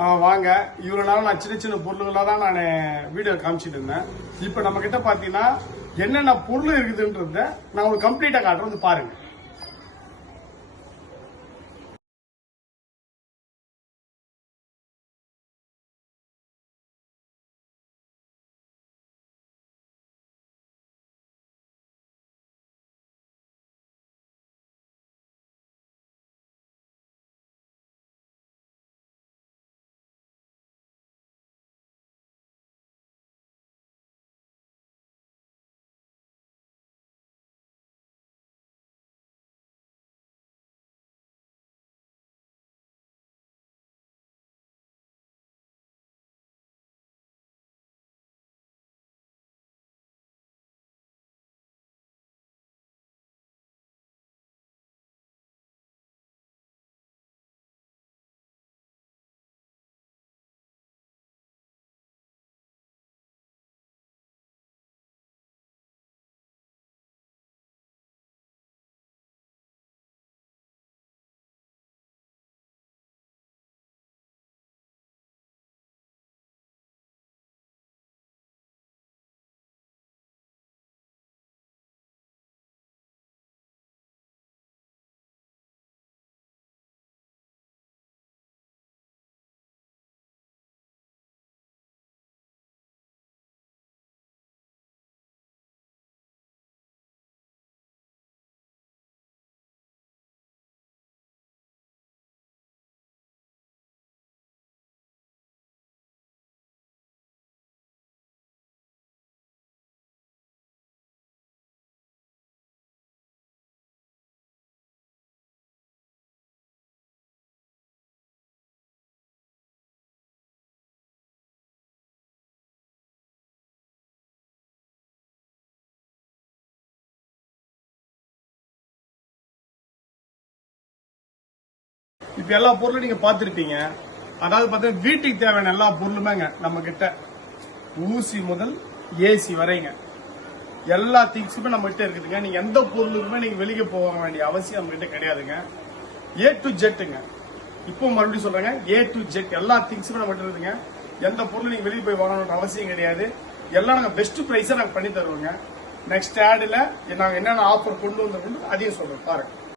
வாங்க. இவ்வளவு நாள் நான் சின்ன சின்ன பொருளுகளா தான் நான் வீடியோ காமிச்சிட்டு இருந்தேன். இப்ப நம்ம கிட்ட பாத்தீங்கன்னா என்னென்ன பொருள் இருக்குதுன்றத நான் உங்களுக்கு கம்ப்ளீட்டா காட்டுறேன், வந்து பாருங்க. இப்ப எல்லா பொருளும் நீங்க பாத்திருப்பீங்க. அதாவது பாத்தீங்கன்னா வீட்டுக்கு தேவையான எல்லா பொருளுமேங்க நம்ம கிட்ட, ஊசி முதல் ஏசி வரைங்க எல்லா திங்ஸுமே நம்ம கிட்ட இருக்குதுங்க. நீங்க எந்த பொருளுக்குமே நீங்க வெளியே போக வேண்டிய அவசியம் நம்ம கிட்ட கிடையாதுங்க. ஏ டு ஜெட்டுங்க. இப்போ மறுபடியும் சொல்றேங்க, ஏ டு ஜெட் எல்லா திங்ஸுமே நம்ம கிட்ட இருக்குதுங்க. எந்த பொருளும் நீங்க வெளியே போய் வாங்கணும்னு அவசியம் கிடையாது. எல்லாம் நாங்க பெஸ்ட் பிரைஸா நாங்க பண்ணி தருவோங்க. நெக்ஸ்ட் ஆட்ல நாங்க என்னென்ன ஆஃபர் கொண்டு வந்தோம் அதையும் சொல்றோம் பாருங்க.